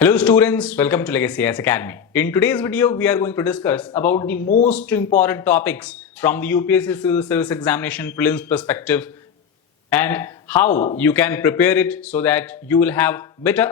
Hello students, welcome to Legacy IAS Academy. In today's video, we are going to discuss about the most important topics from the UPSC Civil Service Examination Prelims perspective and how you can prepare it so that you will have better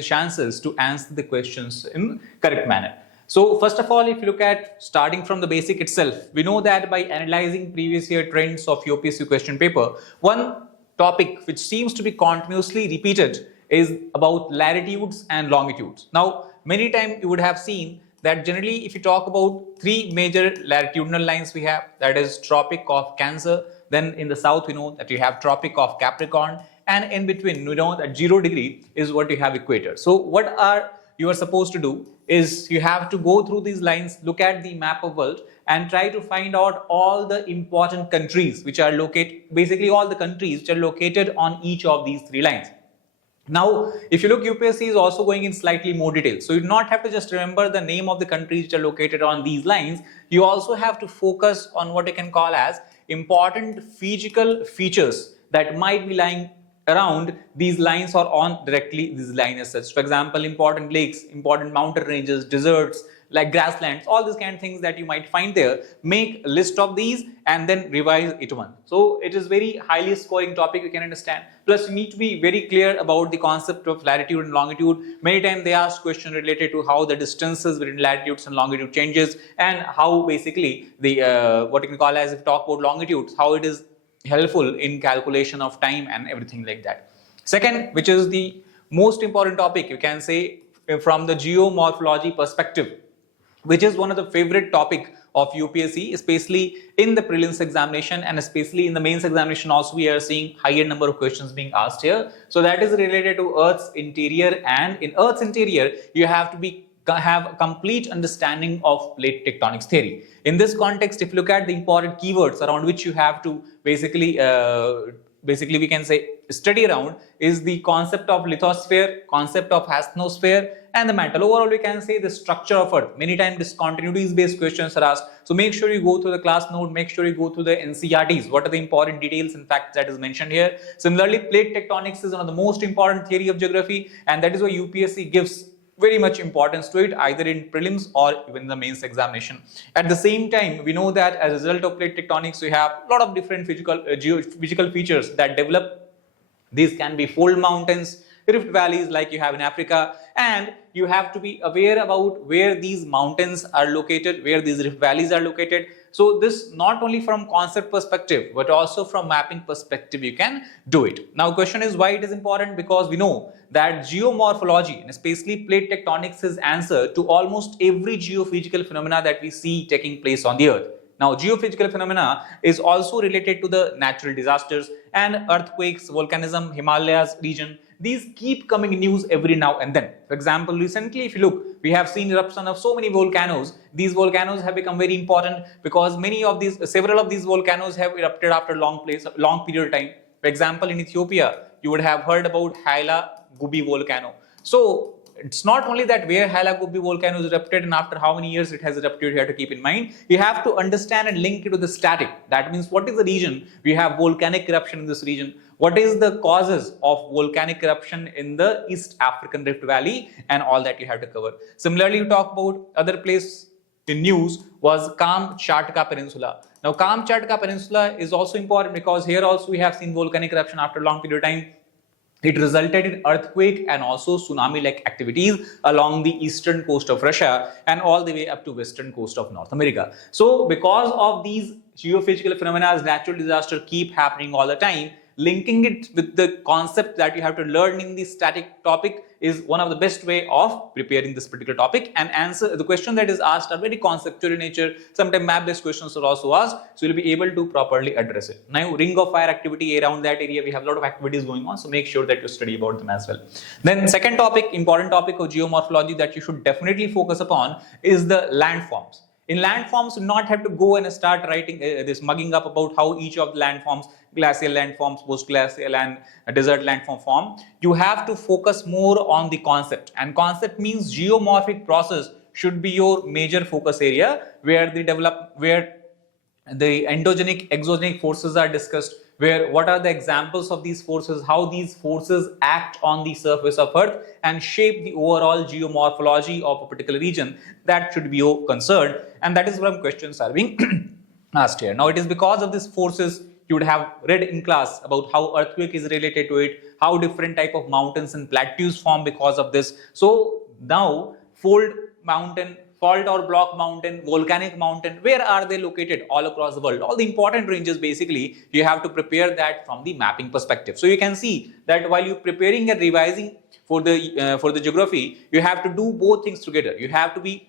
chances to answer the questions in correct manner. So first of all, if you look at starting from the basic itself, we know that by analyzing previous year trends of UPSC question paper, one topic which seems to be continuously repeated is about latitudes and longitudes. Now, many times you would have seen that generally if you talk about three major latitudinal lines we have, that is Tropic of Cancer, then in the south we know that you have Tropic of Capricorn, and in between we know that 0 degree is what you have equator. So what you are supposed to do is you have to go through these lines, look at the map of world and try to find out all the important countries which are located, basically all the countries which are located on each of these three lines. Now, if you look, UPSC is also going in slightly more detail. So you do not have to just remember the name of the countries which are located on these lines. You also have to focus on what you can call as important physical features that might be lying around these lines or on directly these lines as such. For example, important lakes, important mountain ranges, deserts, like grasslands, all these kind of things that you might find there. Make a list of these and then revise it one. So it is very highly scoring topic, you can understand. Plus you need to be very clear about the concept of latitude and longitude. Many times they ask questions related to how the distances between latitudes and longitude changes and how basically the what you can call as, if you talk about longitudes, how it is helpful in calculation of time and everything like that. Second, which is the most important topic, you can say from the geomorphology perspective, which is one of the favorite topic of UPSC, especially in the prelims examination and especially in the mains examination also we are seeing higher number of questions being asked here. So that is related to Earth's interior, and in Earth's interior you have to have a complete understanding of plate tectonics theory. In this context, if you look at the important keywords around which you have to basically we can say study around is the concept of lithosphere, concept of asthenosphere and the mantle. Overall we can say the structure of Earth. Many times discontinuities based questions are asked. So make sure you go through the class note, make sure you go through the NCERTs. What are the important details and facts that is mentioned here. Similarly, plate tectonics is one of the most important theory of geography, and that is why UPSC gives very much importance to it either in prelims or even the mains examination. At the same time, we know that as a result of plate tectonics, we have a lot of different physical features that develop. These can be fold mountains, rift valleys like you have in Africa, and you have to be aware about where these mountains are located, where these rift valleys are located. So this not only from concept perspective but also from mapping perspective you can do it. Now question is why it is important, because we know that geomorphology and especially plate tectonics is answer to almost every geophysical phenomena that we see taking place on the earth. Now, geophysical phenomena is also related to the natural disasters and earthquakes, volcanism, Himalayas region. These keep coming in news every now and then. For example, recently, if you look, we have seen eruption of so many volcanoes. These volcanoes have become very important because several of these volcanoes have erupted after long period of time. For example, in Ethiopia, you would have heard about Haila Gubi volcano. So it's not only that where Haila Gubi volcano is erupted and after how many years it has erupted, you have to keep in mind. You have to understand and link it to the static. That means what is the region? We have volcanic eruption in this region. What is the causes of volcanic eruption in the East African Rift Valley, and all that you have to cover. Similarly, you talk about other place in news was Kamchatka Peninsula. Now Kamchatka Peninsula is also important because here also we have seen volcanic eruption after a long period of time. It resulted in earthquake and also tsunami-like activities along the eastern coast of Russia and all the way up to western coast of North America. So because of these geophysical phenomena, natural disasters keep happening all the time, linking it with the concept that you have to learn in the static topic is one of the best way of preparing this particular topic. And answer the question that is asked are very conceptual in nature. Sometimes map-based questions are also asked, so you'll be able to properly address it. Now, ring of fire activity around that area, we have a lot of activities going on, so make sure that you study about them as well. Then second topic, important topic of geomorphology that you should definitely focus upon is the landforms. In landforms, you do not have to go and start writing mugging up about how each of the landforms, glacial landforms, post-glacial and desert landform form. You have to focus more on the concept, and concept means geomorphic process should be your major focus area where the endogenic, exogenic forces are discussed, where what are the examples of these forces, how these forces act on the surface of Earth and shape the overall geomorphology of a particular region. That should be your concern, and that is where questions are being asked here. Now, it is because of these forces you would have read in class about how earthquake is related to it, how different type of mountains and plateaus form because of this. So now fold mountain, fault or block mountain, volcanic mountain, where are they located all across the world? All the important ranges, basically you have to prepare that from the mapping perspective. So you can see that while you preparing and revising for the geography, you have to do both things together. You have to be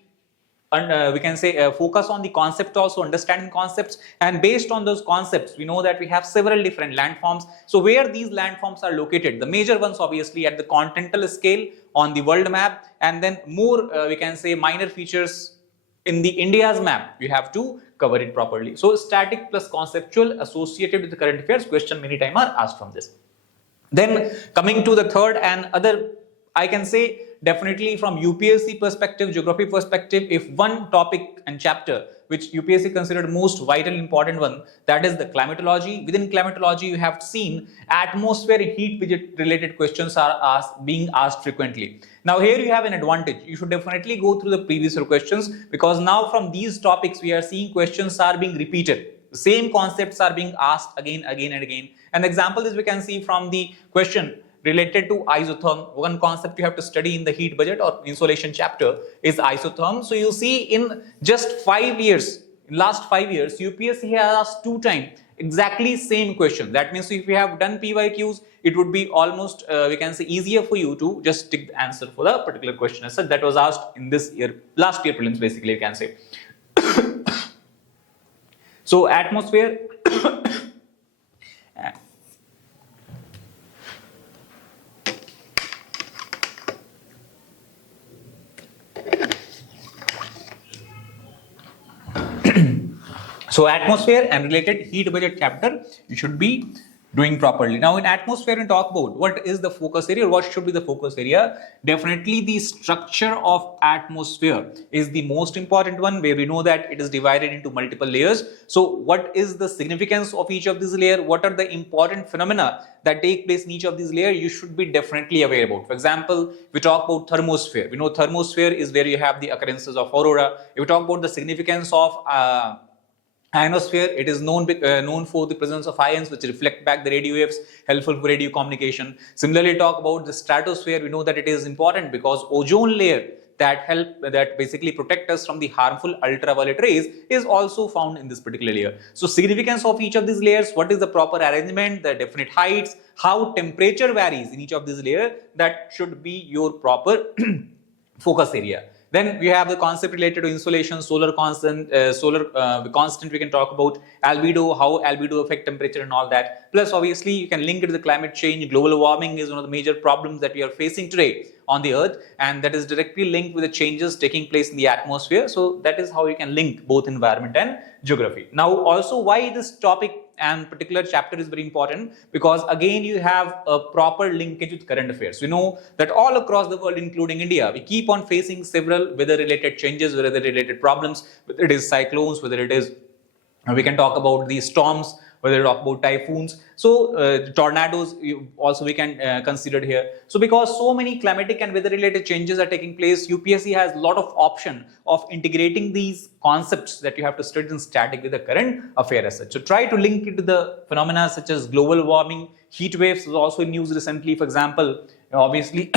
we can say focus on the concept, also understanding concepts, and based on those concepts we know that we have several different landforms. So where these landforms are located, the major ones obviously at the continental scale on the world map, and then more we can say minor features in the India's map, you have to cover it properly. So static plus conceptual associated with the current affairs question many times are asked from this. Then coming to the third and other, I can say definitely from UPSC perspective, geography perspective, if one topic and chapter which UPSC considered most vital important one, that is the climatology. Within climatology, you have seen atmosphere and heat related questions are being asked frequently. Now here you have an advantage. You should definitely go through the previous year questions, because now from these topics we are seeing questions are being repeated. The same concepts are being asked again and again. An example is we can see from the question related to isotherm. One concept you have to study in the heat budget or insolation chapter is isotherm. So you see in just 5 years, in last 5 years, UPSC has asked 2 times exactly same question. That means if you have done PYQs, it would be almost we can say easier for you to just tick the answer for the particular question as such that was asked in this year, last year prelims basically you can say. So atmosphere so atmosphere and related heat budget chapter you should be doing properly. Now in atmosphere we talk about what is the focus area, or what should be the focus area. Definitely the structure of atmosphere is the most important one, where we know that it is divided into multiple layers. So what is the significance of each of these layers? What are the important phenomena that take place in each of these layers? You should be definitely aware about. For example, we talk about thermosphere. We know thermosphere is where you have the occurrences of aurora. If we talk about the significance of ionosphere, it is known for the presence of ions which reflect back the radio waves, helpful for radio communication. Similarly, talk about the stratosphere. We know that it is important because ozone layer that basically protect us from the harmful ultraviolet rays is also found in this particular layer. So significance of each of these layers, what is the proper arrangement, the definite heights, how temperature varies in each of these layers, that should be your proper focus area. Then we have the concept related to insolation, solar constant, constant we can talk about, albedo, how albedo affect temperature and all that. Plus obviously you can link it to the climate change. Global warming is one of the major problems that we are facing today on the earth, and that is directly linked with the changes taking place in the atmosphere. So that is how you can link both environment and geography. Now also why this topic and particular chapter is very important, because again you have a proper linkage with current affairs. We know that all across the world including India, we keep on facing several weather related changes, weather related problems, whether it is cyclones, whether it is we can talk about the storms, whether we talk about typhoons. So tornadoes also we can consider here. So because so many climatic and weather related changes are taking place, UPSC has a lot of option of integrating these concepts that you have to study in static with the current affair as such. So try to link it to the phenomena such as global warming, heat waves was also in news recently. For example, obviously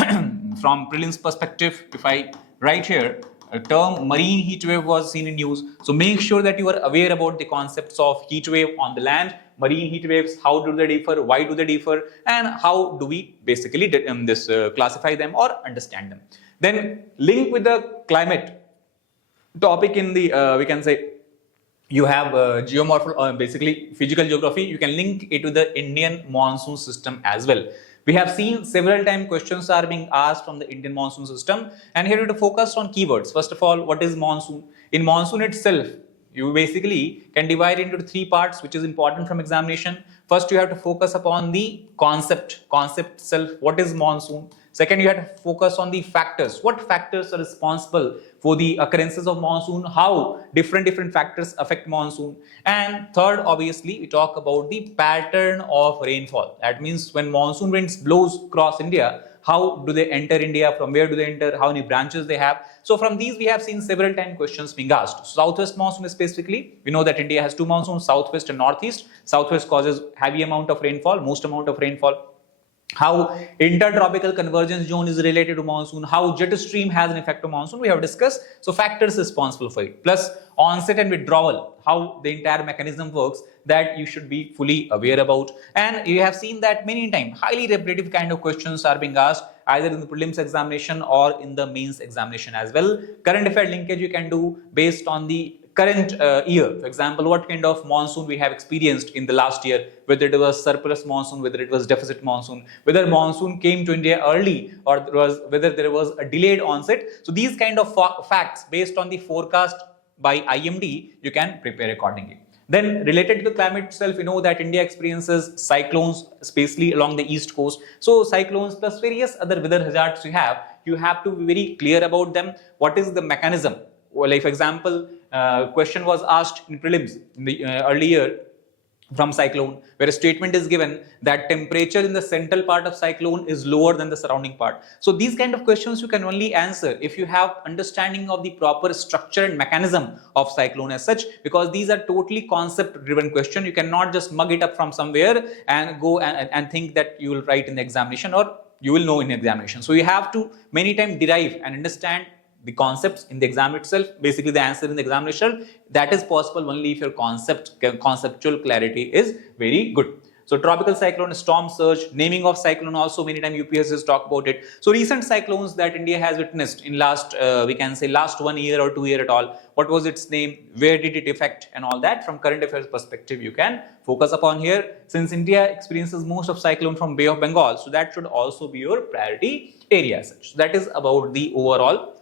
from prelims perspective, if I write here, a term marine heat wave was seen in news. So make sure that you are aware about the concepts of heat wave on the land, marine heat waves, how do they differ, why do they differ, and how do we basically classify them or understand them. Then link with the climate topic in the we can say you have basically physical geography. You can link it to the Indian monsoon system as well. We have seen several times questions are being asked from the Indian monsoon system, and here we have to focus on keywords. First of all, what is monsoon? In monsoon itself, you basically can divide into 3 parts which is important from examination. First, you have to focus upon the concept itself. What is monsoon? Second, you have to focus on the factors. What factors are responsible for the occurrences of monsoon? How different factors affect monsoon? And third, obviously, we talk about the pattern of rainfall. That means when monsoon winds blows across India, how do they enter India? From where do they enter? How many branches they have? So from these, we have seen several time questions being asked. Southwest monsoon specifically, we know that India has two monsoons, southwest and northeast. Southwest causes heavy amount of rainfall, most amount of rainfall. How intertropical convergence zone is related to monsoon, how jet stream has an effect on monsoon, we have discussed. So factors responsible for it, plus onset and withdrawal, how the entire mechanism works, that you should be fully aware about. And you have seen that many times highly repetitive kind of questions are being asked either in the prelims examination or in the mains examination as well. Current affair linkage you can do based on the current year. For example, what kind of monsoon we have experienced in the last year, whether it was surplus monsoon, whether it was deficit monsoon, whether monsoon came to India early or whether there was a delayed onset. So these kind of facts based on the forecast by IMD, you can prepare accordingly. Then related to the climate itself, we know that India experiences cyclones, especially along the east coast. So cyclones plus various other weather hazards you have to be very clear about them. What is the mechanism? Well, like for example, question was asked in prelims in the early year from cyclone, where a statement is given that temperature in the central part of cyclone is lower than the surrounding part. So these kind of questions you can only answer if you have understanding of the proper structure and mechanism of cyclone as such, because these are totally concept driven question. You cannot just mug it up from somewhere and go and think that you will write in the examination or you will know in the examination. So you have to many times derive and understand the concepts in the exam itself, basically the answer in the examination. That is possible only if your conceptual clarity is very good. So tropical cyclone, storm surge, naming of cyclone also many times UPSC talk about it. So recent cyclones that India has witnessed in last, we can say last 1 year or 2 years at all, what was its name, where did it affect, and all that from current affairs perspective you can focus upon here. Since India experiences most of cyclone from Bay of Bengal, so that should also be your priority area as such. So that is about the overall,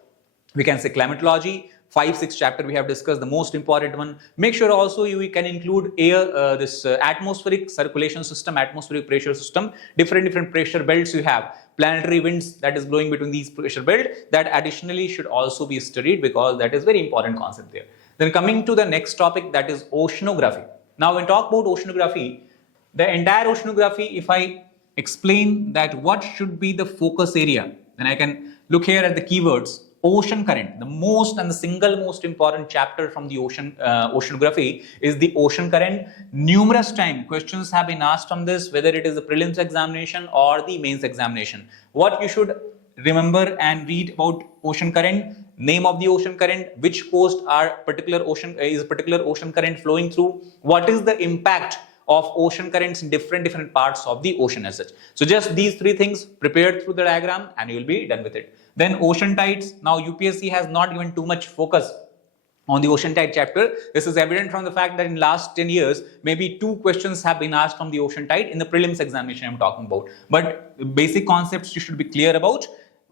we can say, climatology. 5-6 chapter we have discussed, the most important one. Make sure also you can include air, this atmospheric circulation system, atmospheric pressure system, different pressure belts you have, planetary winds that is blowing between these pressure belt, that additionally should also be studied because that is very important concept there. Then coming to the next topic, that is oceanography. Now when talk about oceanography, the entire oceanography, if I explain that what should be the focus area, then I can look here at the keywords. Ocean current, the most and the single most important chapter from the oceanography is the ocean current. Numerous times questions have been asked on this, whether it is the prelims examination or the mains examination. What you should remember and read about ocean current: name of the ocean current, which coast are particular ocean current flowing through, what is the impact of ocean currents in different parts of the ocean as such. So just these three things prepared through the diagram and you will be done with it. Then ocean tides. Now UPSC has not given too much focus on the ocean tide chapter. This is evident from the fact that in last 10 years, maybe 2 questions have been asked from the ocean tide in the prelims examination I'm talking about. But basic concepts you should be clear about.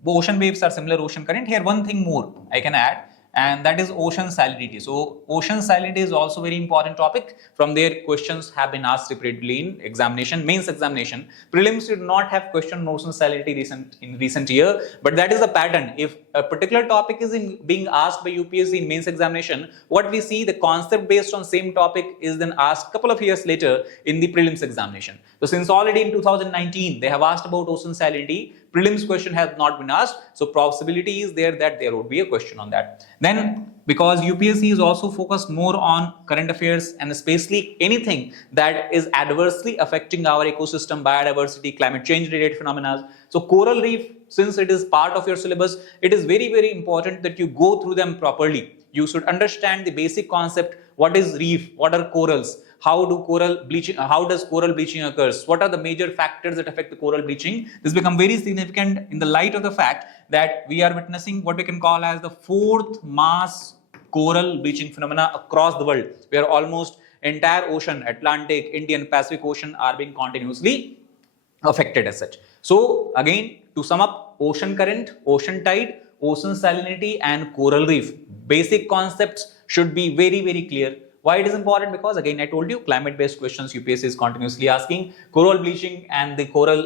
Ocean waves are similar ocean current. Here one thing more I can add, and that is ocean salinity. So ocean salinity is also very important topic. From there questions have been asked repeatedly in examination, mains examination. Prelims did not have question on ocean salinity in recent year, but that is a pattern. If a particular topic is being asked by UPSC in mains examination, what we see, the concept based on same topic is then asked couple of years later in the prelims examination. So since already in 2019 they have asked about ocean salinity, prelims question has not been asked, so possibility is there that there would be a question on that. Then because UPSC is also focused more on current affairs and especially anything that is adversely affecting our ecosystem, biodiversity, climate change related phenomena. So coral reef, since it is part of your syllabus, it is very important that you go through them properly. You should understand the basic concept. What is reef? What are corals? How does coral bleaching occurs? What are the major factors that affect the coral bleaching? This become very significant in the light of the fact that we are witnessing what we can call as the 4th mass coral bleaching phenomena across the world, where almost entire ocean, Atlantic, Indian, Pacific Ocean are being continuously affected as such. So again, to sum up, ocean current, ocean tide, ocean salinity and coral reef. Basic concepts should be very clear. Why it is important? Because again, I told you, climate-based questions UPSC is continuously asking. Coral bleaching and the coral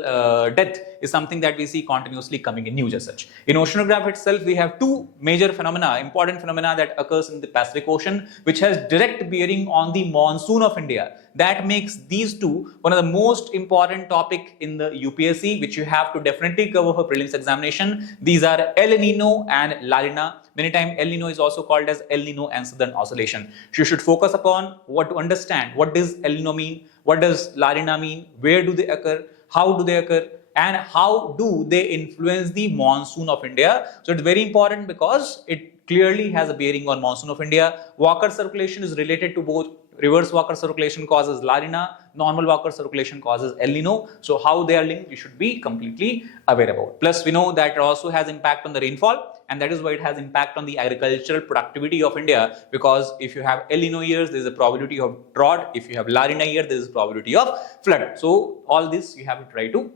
death is something that we see continuously coming in news as such. In oceanography itself, we have two major phenomena, important phenomena that occurs in the Pacific Ocean, which has direct bearing on the monsoon of India. That makes these two one of the most important topic in the UPSC, which you have to definitely cover for prelims examination. These are El Nino and La Nina. Many times El Nino is also called as El Nino and Southern Oscillation. So you should focus upon what to understand. What does El Nino mean? What does La Nina mean? Where do they occur? How do they occur? And how do they influence the monsoon of India? So it's very important because it clearly has a bearing on monsoon of India. Water circulation is related to both. Reverse water circulation causes La Nina, normal water circulation causes El Nino. So how they are linked, you should be completely aware about. Plus, we know that it also has impact on the rainfall, and that is why it has impact on the agricultural productivity of India, because if you have El Nino years, there is a probability of drought. If you have La Nina year, there is a probability of flood. So all this you have to try to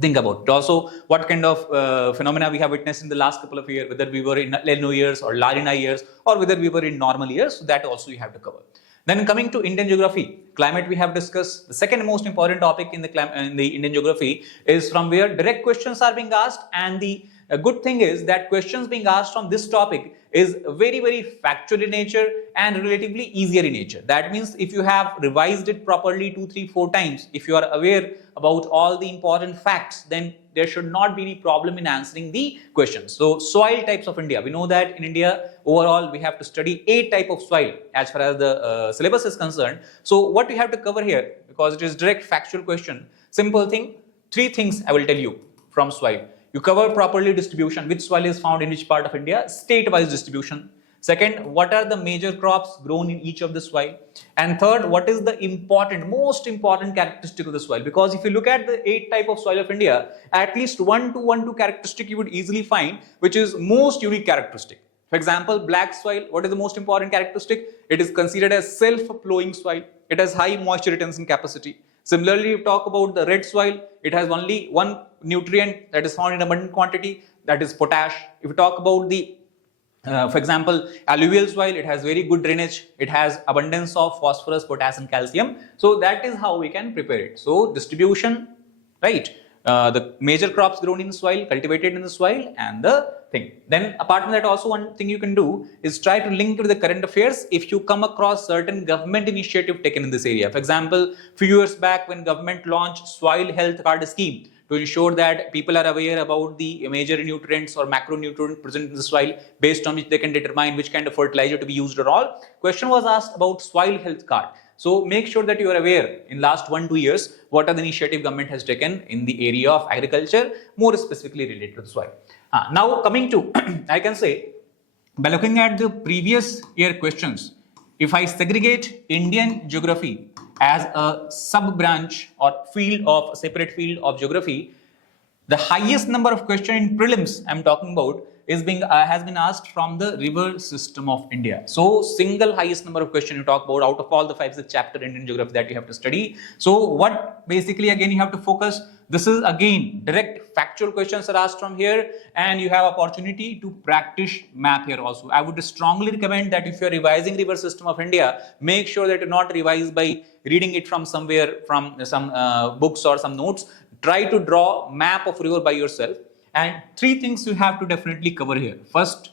think about. Also, what kind of phenomena we have witnessed in the last couple of years, whether we were in El Nino years or La Nina years, or whether we were in normal years, so that also you have to cover. Then coming to Indian geography, climate we have discussed. The second most important topic in the Indian geography is from where direct questions are being asked, and the good thing is that questions being asked from this topic is very, very factual in nature and relatively easier in nature. That means if you have revised it properly 2, 3, 4 times, if you are aware about all the important facts, then there should not be any problem in answering the questions. So soil types of India, we know that in India overall we have to study 8 types of soil as far as the syllabus is concerned. So what we have to cover here, because it is direct factual question, simple thing, 3 things I will tell you from soil. You cover properly distribution, which soil is found in which part of India, state-wise distribution. Second, what are the major crops grown in each of the soil? And third, what is the most important characteristic of the soil? Because if you look at the 8 types of soil of India, at least 1 to 2 characteristic you would easily find, which is most unique characteristic. For example, black soil, what is the most important characteristic? It is considered as self-flowing soil. It has high moisture retention capacity. Similarly, if you talk about the red soil, it has only one nutrient that is found in abundant quantity, that is potash. If you talk about the for example, alluvial soil, it has very good drainage. It has abundance of phosphorus, potassium, calcium. So that is how we can prepare it. So distribution, right? The major crops grown in the soil, cultivated in the soil, and the thing. Then apart from that, also one thing you can do is try to link to the current affairs if you come across certain government initiative taken in this area. For example, few years back when government launched soil health card scheme, to ensure that people are aware about the major nutrients or macronutrients present in the soil, based on which they can determine which kind of fertilizer to be used or all. Question was asked about soil health card. So make sure that you are aware in last 1-2 years what are the initiative government has taken in the area of agriculture, more specifically related to the soil. Now coming to, I can say, by looking at the previous year questions, if I segregate Indian geography as a sub-branch or separate field of geography, the highest number of questions in prelims I'm talking about is has been asked from the river system of India. So single highest number of questions you talk about out of all the 5-6 chapter Indian geography that you have to study. So what basically again you have to focus, this is again direct factual questions are asked from here, and you have opportunity to practice map here also. I would strongly recommend that if you are revising river system of India, make sure that you not revise by reading it from somewhere, from some books or some notes. Try to draw map of river by yourself. And 3 things you have to definitely cover here. First,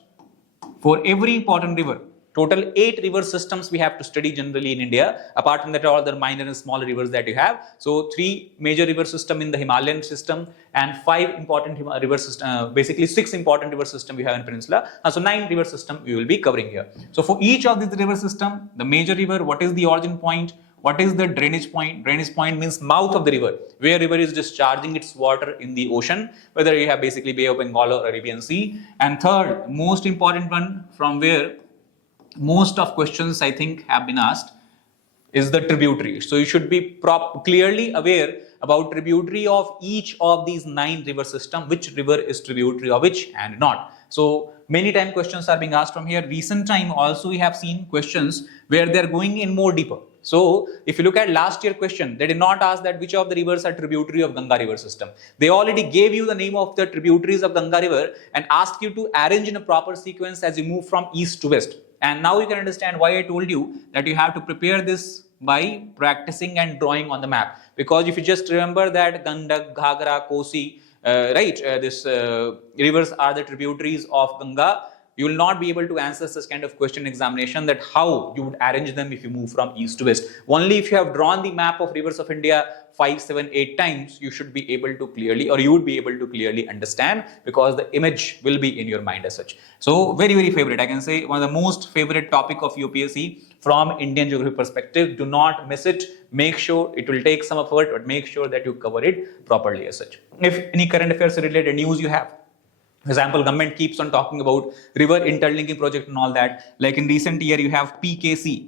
for every important river, total 8 river systems we have to study generally in India. Apart from that, all the minor and small rivers that you have. So 3 major river system in the Himalayan system and 5 important river system, basically 6 important river system we have in Peninsula. So 9 river system we will be covering here. So for each of these river system, the major river, what is the origin point? What is the drainage point? Drainage point means mouth of the river, where river is discharging its water in the ocean, whether you have basically Bay of Bengal or Arabian Sea. And third, most important one, from where most of questions I think have been asked, is the tributary. So you should be clearly aware about tributary of each of these 9 river system, which river is tributary of which and not. So many time questions are being asked from here. Recent time also we have seen questions where they are going in more deeper. So if you look at last year question, they did not ask that which of the rivers are tributary of Ganga river system. They already gave you the name of the tributaries of Ganga river and asked you to arrange in a proper sequence as you move from east to west. And now you can understand why I told you that you have to prepare this by practicing and drawing on the map. Because if you just remember that Gandak, Ghagra, Kosi, these rivers are the tributaries of Ganga, you will not be able to answer such kind of question examination that how you would arrange them if you move from east to west. Only if you have drawn the map of rivers of India 5, 7, 8 times, you should be able to clearly, or you would be able to clearly understand, because the image will be in your mind as such. So very, very favorite. I can say one of the most favorite topic of UPSC from Indian geography perspective. Do not miss it. Make sure, it will take some effort, but make sure that you cover it properly as such. If any current affairs related news you have, for example, government keeps on talking about river interlinking project and all that. Like in recent year, you have PKC,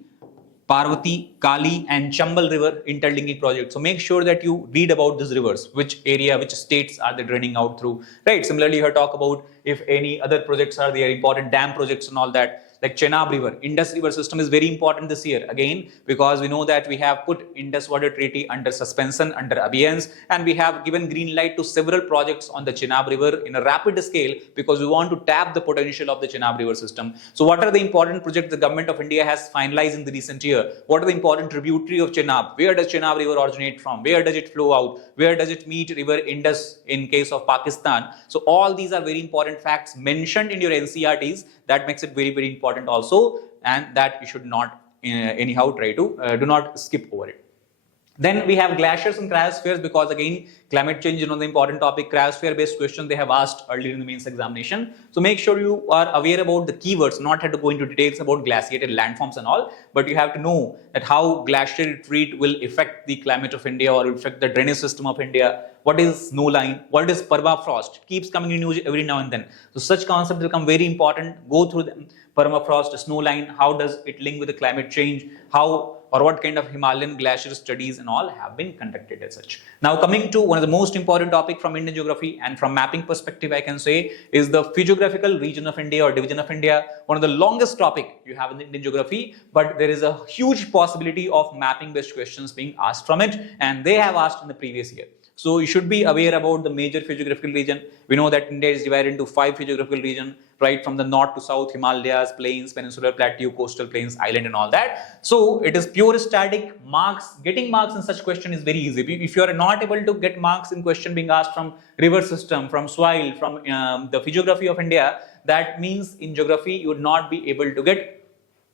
Parvati, Kali and Chambal river interlinking project. So make sure that you read about these rivers, which area, which states are they draining out through, right? Similarly, you have talk about if any other projects are there, important dam projects and all that. Like Chenab River, Indus River system is very important this year again, because we know that we have put Indus Water Treaty under suspension, under abeyance, and we have given green light to several projects on the Chenab River in a rapid scale, because we want to tap the potential of the Chenab River system. So what are the important projects the government of India has finalized in the recent year? What are the important tributary of Chenab? Where does Chenab River originate from? Where does it flow out? Where does it meet River Indus in case of Pakistan? So all these are very important facts mentioned in your NCRTs. That makes it very, very important also, and that you should not anyhow try to do not skip over it. Then we have glaciers and cryospheres, because again climate change is another important topic. Cryosphere based question they have asked earlier in the mains examination. So make sure you are aware about the keywords, not have to go into details about glaciated landforms and all, but you have to know that how glacial retreat will affect the climate of India or affect the drainage system of India. What is snow line? What is permafrost? Keeps coming in news every now and then. So such concepts become very important. Go through them. Permafrost, snow line, how does it link with the climate change? How or what kind of Himalayan glacier studies and all have been conducted as such. Now coming to one of the most important topic from Indian geography and from mapping perspective, I can say, is the physiographical region of India or division of India. One of the longest topic you have in Indian geography, but there is a huge possibility of mapping based questions being asked from it, and they have asked in the previous year. So you should be aware about the major physiographical region. We know that India is divided into 5 physiographical regions, right from the north to south, Himalayas, plains, peninsular plateau, coastal plains, island and all that. So it is pure static. Marks, getting marks in such question is very easy. If you are not able to get marks in question being asked from river system, from soil, from the physiography of India, that means in geography you would not be able to get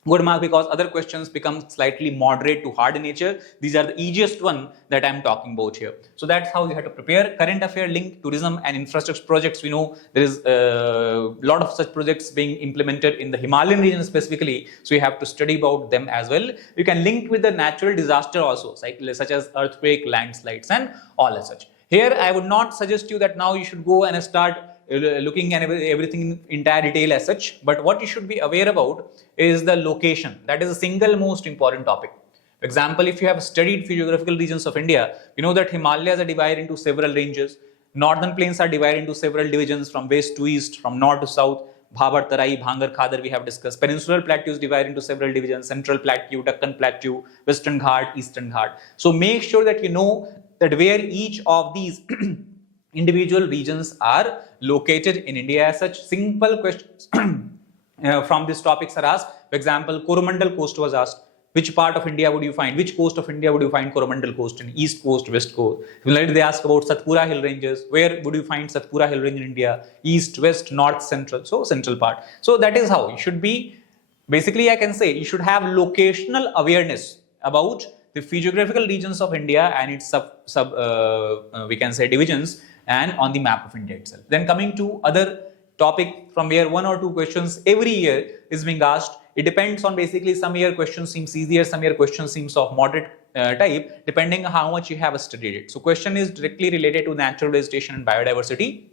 good mark, because other questions become slightly moderate to hard in nature. These are the easiest one that I am talking about here. So that's how you have to prepare. Current affair link, tourism and infrastructure projects. We know there is a lot of such projects being implemented in the Himalayan region specifically. So you have to study about them as well. You can link with the natural disaster also, such as earthquake, landslides and all as such. Here I would not suggest you that now you should go and start looking at everything in entire detail as such, but what you should be aware about is the location. That is the single most important topic. For example, if you have studied physiographical regions of India, you know that Himalayas are divided into several ranges. Northern plains are divided into several divisions from west to east, from north to south. Bhabar, Tarai, Bhangar, Khadar we have discussed. Peninsular plateaus divided into several divisions. Central plateau, Deccan plateau, Western Ghat, Eastern Ghat. So make sure that you know that where each of these individual regions are located in India. As such, simple questions from these topics are asked. For example, Coromandel coast was asked. Which part of India would you find? Which coast of India would you find Coromandel coast in? East coast, west coast. Similarly, they ask about Satpura hill ranges. Where would you find Satpura hill range in India? East, west, north, central. So central part. So that is how you should be. Basically, I can say you should have locational awareness about the physiographical regions of India and its we can say divisions, and on the map of India itself. Then coming to other topic from where 1 or 2 questions every year is being asked. It depends on basically some year questions seems easier, some year questions seems of moderate type, depending on how much you have studied it. So question is directly related to natural vegetation and biodiversity,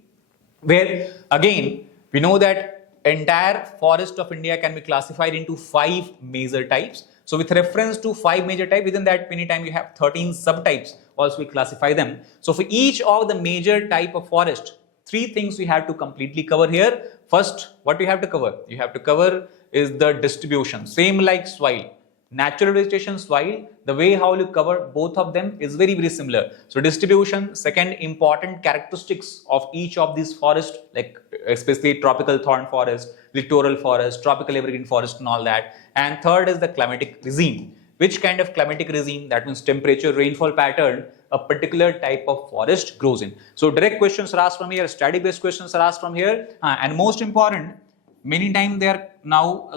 where again we know that entire forest of India can be classified into 5 major types. So with reference to 5 major types, within that many times you have 13 subtypes, also we classify them. So for each of the major type of forest, 3 things we have to completely cover here. First, what you have to cover? You have to cover is the distribution, same like soil. natural vegetation, soil, the way how you cover both of them is very, very similar. So distribution, second important characteristics of each of these forests, like especially tropical thorn forest, littoral forest, tropical evergreen forest and all that. And third is the climatic regime. Which kind of climatic regime, that means temperature, rainfall pattern, a particular type of forest grows in. So direct questions are asked from here, static based questions are asked from here, and most important, many times they are now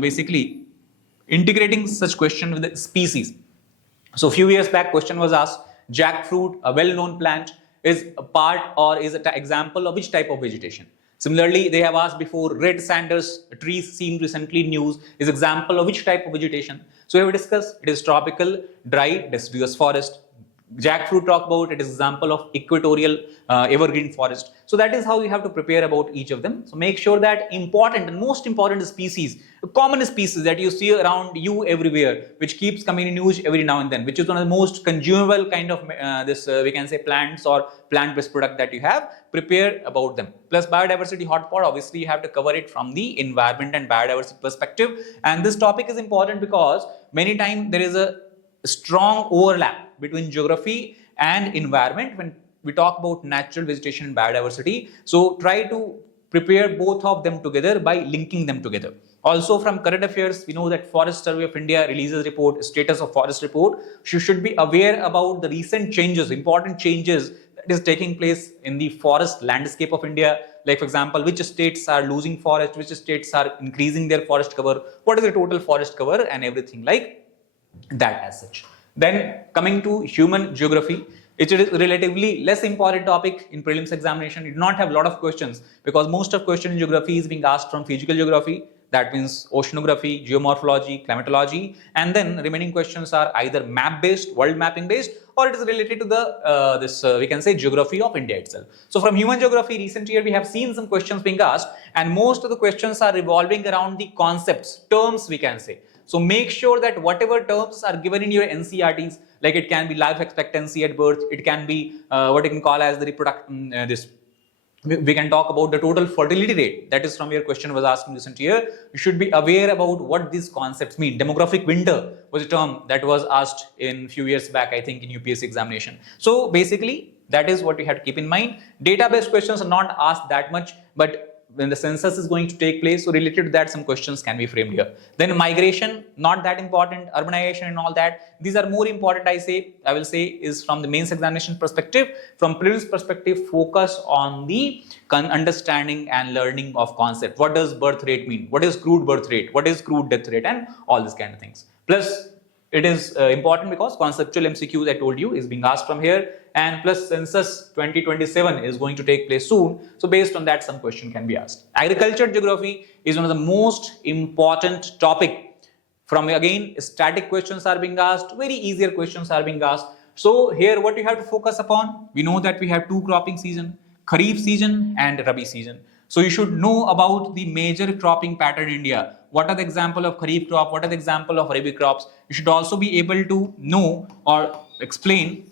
basically integrating such question with the species. So a few years back question was asked, jackfruit, a well-known plant, is a part or is an example of which type of vegetation? Similarly, they have asked before, red sanders, a tree seen recently in news, is example of which type of vegetation? So we have discussed, it is tropical, dry, deciduous forest. Jackfruit talk about, it is example of equatorial evergreen forest. So that is how you have to prepare about each of them. So make sure that important and most important species, common species that you see around you everywhere, which keeps coming in news every now and then, which is one of the most consumable kind of we can say plants or plant-based product that you have, prepare about them. Plus biodiversity hotspot, obviously you have to cover it from the environment and biodiversity perspective. And this topic is important because many times there is a strong overlap between geography and environment when we talk about natural vegetation and biodiversity. So try to prepare both of them together by linking them together. Also from current affairs, we know that Forest Survey of India releases report, status of forest report. You should be aware about the recent changes, important changes that is taking place in the forest landscape of India. Like for example, which states are losing forest, which states are increasing their forest cover, what is the total forest cover and everything like that as such. Then coming to human geography, it is relatively less important topic in prelims examination. It did not have a lot of questions because most of question in geography is being asked from physical geography, that means oceanography, geomorphology, climatology, and then remaining questions are either map based, world mapping based, or it is related to the we can say geography of India itself. So from human geography, recent year we have seen some questions being asked, and most of the questions are revolving around the concepts, terms we can say. So make sure that whatever terms are given in your NCERTs, like it can be life expectancy at birth, it can be what you can call as the we can talk about the total fertility rate. That is from your question was asked in recent year. You should be aware about what these concepts mean. Demographic winter was a term that was asked in few years back, I think in UPSC examination. So basically that is what you have to keep in mind. Database questions are not asked that much, but when the census is going to take place, so related to that some questions can be framed here. Then migration, not that important, urbanization and all that, these are more important. I will say is from the mains examination perspective. From prelims perspective, focus on the understanding and learning of concept. What does birth rate mean? What is crude birth rate? What is crude death rate? And all these kind of things. Plus it is important because conceptual MCQs I told you is being asked from here, and plus census 2027 is going to take place soon. So based on that some question can be asked. Agriculture geography is one of the most important topic. From again static questions are being asked, very easier questions are being asked. So here what you have to focus upon, we know that we have two cropping season, Kharif season and Rabi season. So you should know about the major cropping pattern in India. What are the example of Kharif crop? What are the example of Rabi crops? You should also be able to know or explain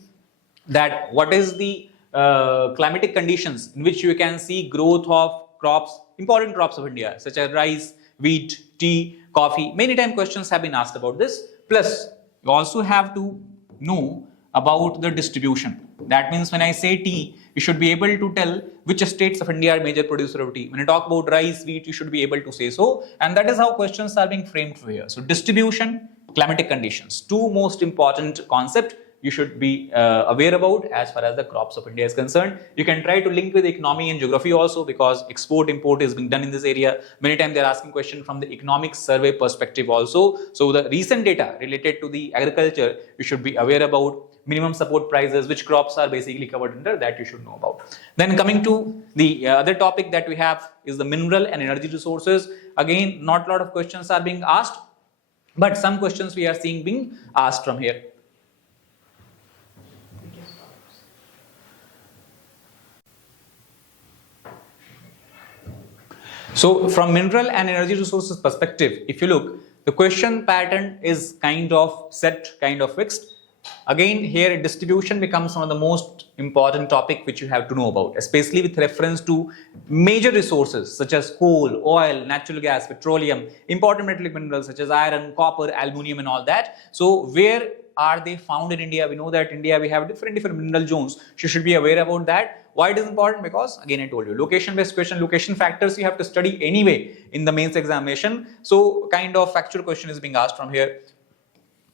that what is the climatic conditions in which you can see growth of crops, important crops of India, such as rice, wheat, tea, coffee. Many times questions have been asked about this. Plus, you also have to know about the distribution. That means when I say tea, you should be able to tell which states of India are major producer of tea. When I talk about rice, wheat, you should be able to say so. And that is how questions are being framed for here. So distribution, climatic conditions, two most important concepts you should be aware about as far as the crops of India is concerned. You can try to link with economy and geography also, because export import is being done in this area. Many times they are asking question from the economic survey perspective also. So the recent data related to the agriculture, you should be aware about. Minimum support prices, which crops are basically covered under, that you should know about. Then coming to the other topic that we have is the mineral and energy resources. Again, not a lot of questions are being asked, but some questions we are seeing being asked from here. So from mineral and energy resources perspective, if you look, the question pattern is kind of set, kind of fixed. Again, here distribution becomes one of the most important topic which you have to know about, especially with reference to major resources such as coal, oil, natural gas, petroleum, important metallic minerals such as iron, copper, aluminium and all that. So where are they found in India? We know that India we have different mineral zones. You should be aware about that. Why it is important? Because again I told you, location based question, location factors you have to study anyway in the mains examination. So kind of factual question is being asked from here.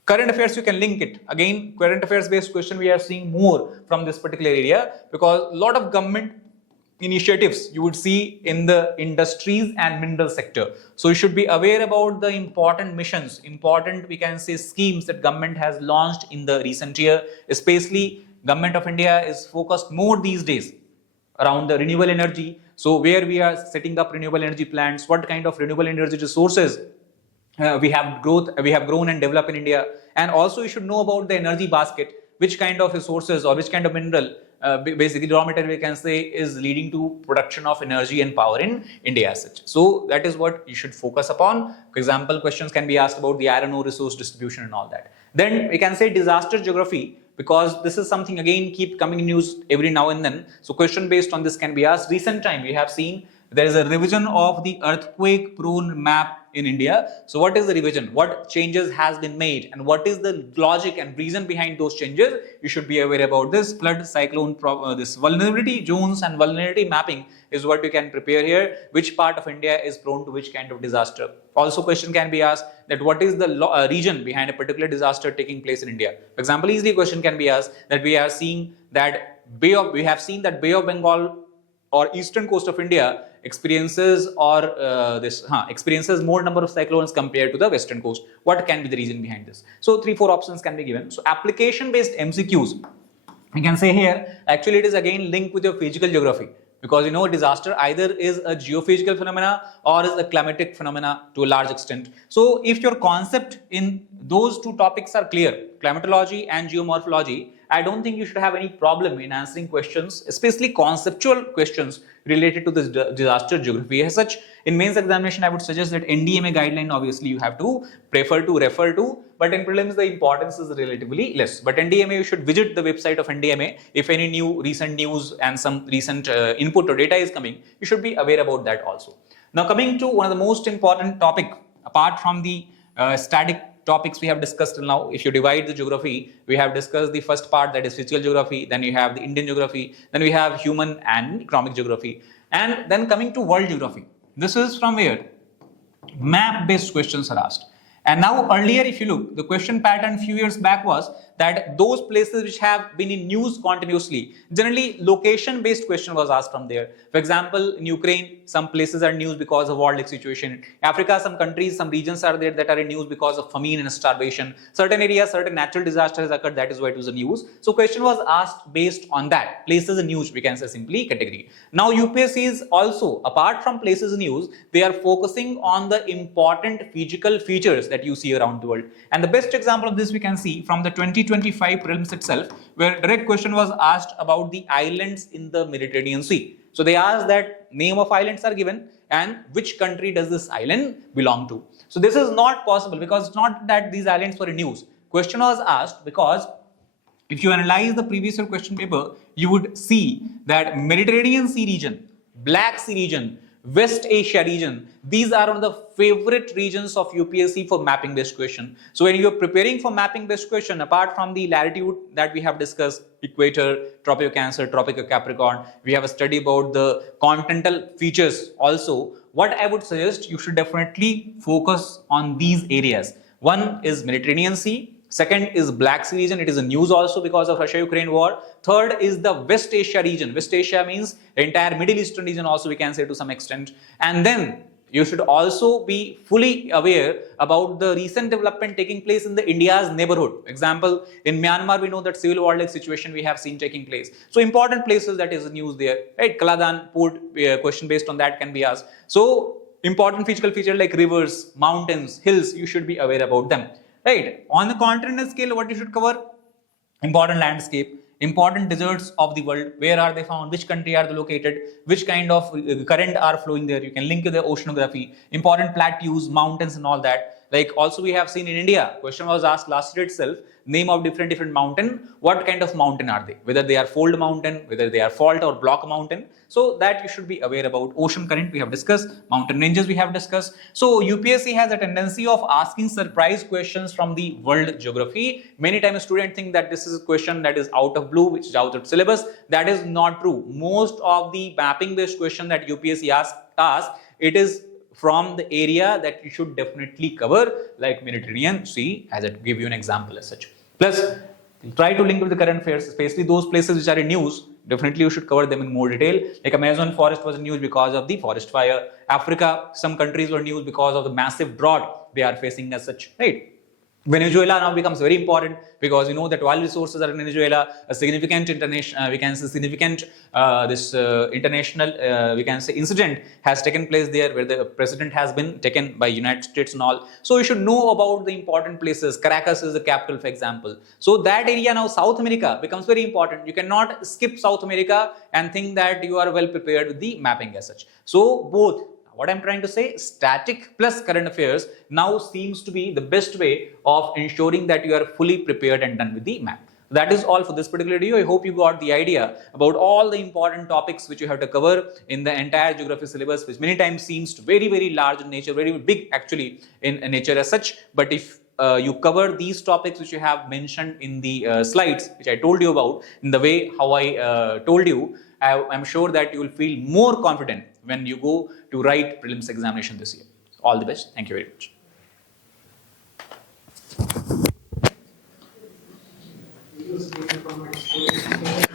Current affairs, you can link it. Again, current affairs based question we are seeing more from this particular area, because a lot of government initiatives you would see in the industries and mineral sector. So you should be aware about the important missions, important we can say schemes that government has launched in the recent year. Especially government of India is focused more these days around the renewable energy. So where we are setting up renewable energy plants, what kind of renewable energy resources we have grown and developed in India. And also you should know about the energy basket, which kind of resources or which kind of mineral, basically raw material we can say, is leading to production of energy and power in India as such. So that is what you should focus upon. For example, questions can be asked about the iron ore resource distribution and all that. Then we can say disaster geography, because this is something again keep coming in news every now and then. So question based on this can be asked. Recent time we have seen there is a revision of the earthquake prone map in India. So what is the revision? What changes has been made and what is the logic and reason behind those changes? You should be aware about this. Flood, cyclone, this vulnerability zones and vulnerability mapping is what you can prepare here. Which part of India is prone to which kind of disaster? Also question can be asked that what is the region behind a particular disaster taking place in India? For example, easily question can be asked that we are seeing that Bay of Bengal or eastern coast of India experiences experiences more number of cyclones compared to the western coast. What can be the reason behind this? So 3-4 options can be given. So application based MCQs, we can say here actually it is again linked with your physical geography, because you know disaster either is a geophysical phenomena or is a climatic phenomena to a large extent. So if your concept in those two topics are clear, climatology and geomorphology, I don't think you should have any problem in answering questions, especially conceptual questions related to this disaster geography. As such, in mains examination, I would suggest that NDMA guideline obviously you have to refer to, but in prelims the importance is relatively less. But NDMA, you should visit the website of NDMA. If any new recent news and some recent input or data is coming, you should be aware about that also. Now coming to one of the most important topic, apart from the static topics we have discussed till now. If you divide the geography, we have discussed the first part, that is physical geography, then you have the Indian geography, then we have human and economic geography, and then coming to world geography. This is from where map based questions are asked. And now earlier if you look, the question pattern few years back was that those places which have been in news continuously, generally location based question was asked from there. For example, in Ukraine, some places are in news because of war-like situation. In Africa, some countries, some regions are there that are in news because of famine and starvation. Certain areas, certain natural disasters occurred, that is why it was a news. So question was asked based on that. Places in news, we can say simply category. Now UPSC is also, apart from places in news, they are focusing on the important physical features that you see around the world. And the best example of this we can see from the 2025 prelims itself, where direct question was asked about the islands in the Mediterranean Sea. So they asked that name of islands are given and which country does this island belong to. So this is not possible because it's not that these islands were in news. Question was asked because if you analyze the previous year question paper, you would see that Mediterranean Sea region, Black Sea region, West Asia region, these are one of the favorite regions of UPSC for mapping based question. So when you are preparing for mapping based question, apart from the latitude that we have discussed, equator, Tropic of Cancer, Tropic of Capricorn, we have a study about the continental features also. What I would suggest, you should definitely focus on these areas. One is Mediterranean Sea. Second is Black Sea region. It is a news also because of Russia-Ukraine war. Third is the West Asia region. West Asia means the entire Middle Eastern region also we can say to some extent. And then you should also be fully aware about the recent development taking place in the India's neighborhood. Example, in Myanmar, we know that civil war-like situation we have seen taking place. So important places that is news there, right? Kaladan port, question based on that can be asked. So important physical features like rivers, mountains, hills, you should be aware about them. Right, on the continental scale, what you should cover? Important landscape, important deserts of the world, where are they found, which country are they located, which kind of current are flowing there, you can link to the oceanography, important plateaus, mountains and all that. Like also we have seen in India, question was asked last year itself, name of different mountain, what kind of mountain are they? Whether they are fold mountain, whether they are fault or block mountain. So that you should be aware about. Ocean current we have discussed, mountain ranges we have discussed. So UPSC has a tendency of asking surprise questions from the world geography. Many times students think that this is a question that is out of blue, which is out of syllabus. That is not true. Most of the mapping based question that UPSC asks, it is from the area that you should definitely cover, like Mediterranean Sea, as I give you an example as such. Plus, try to link with the current affairs, especially those places which are in news. Definitely you should cover them in more detail. Like Amazon forest was in news because of the forest fire. Africa, some countries were news because of the massive drought they are facing as such, right? Venezuela now becomes very important because you know that oil resources are in Venezuela. A significant international, we can say significant international, we can say incident has taken place there where the president has been taken by United States and all. So you should know about the important places. Caracas is the capital, for example. So that area now, South America becomes very important. You cannot skip South America and think that you are well prepared with the mapping as such. So both. What I'm trying to say, static plus current affairs now seems to be the best way of ensuring that you are fully prepared and done with the map. That is all for this particular video. I hope you got the idea about all the important topics which you have to cover in the entire geography syllabus, which many times seems very large in nature, very big actually in nature as such. But if you cover these topics which you have mentioned in the slides, which I told you about, in the way how I told you, I'm sure that you will feel more confident when you go to write prelims examination this year. All the best. Thank you very much.